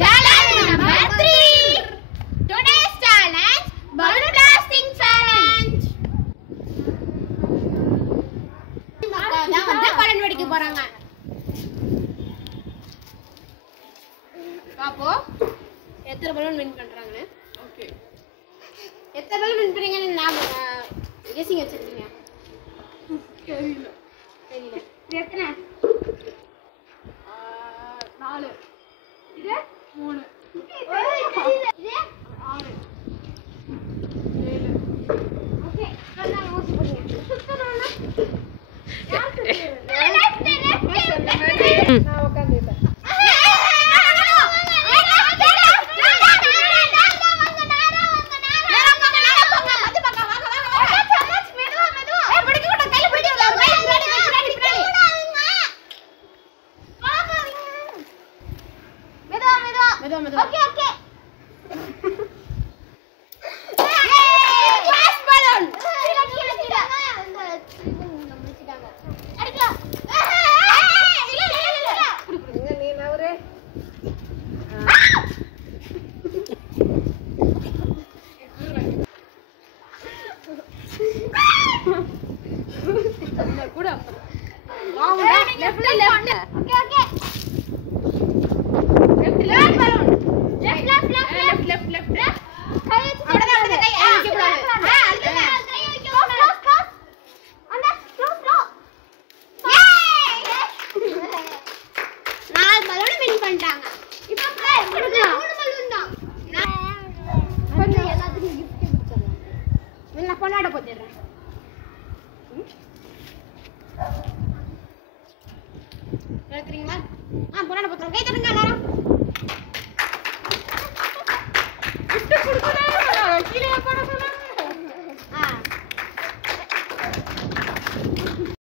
Challenge number 3. Today's challenge, balloon blasting challenge. தான் வந்து பலன் வெடிக்க போறாங்க. பாப்போ எத்தனை பலூன் வின் பண்றாங்கன்னு. ஓகே. எத்தனை பலூன் வின் பண்ணீங்கன்னு நான் கெஸிங் வச்சிருக்கீங்க. தெரியல. தெரியல. இது எத்தனை? 4. இது 3. இது 6. 7. ஓகே. நான் ஊசி போடுங்க. சுத்தணும்னா யார் சுத்தணும்? லெஃப்ட் நான் உட்கார்ந்துட்டேன். Okay, okay. Last balloon. Kira. Adikla. Inga nee navre.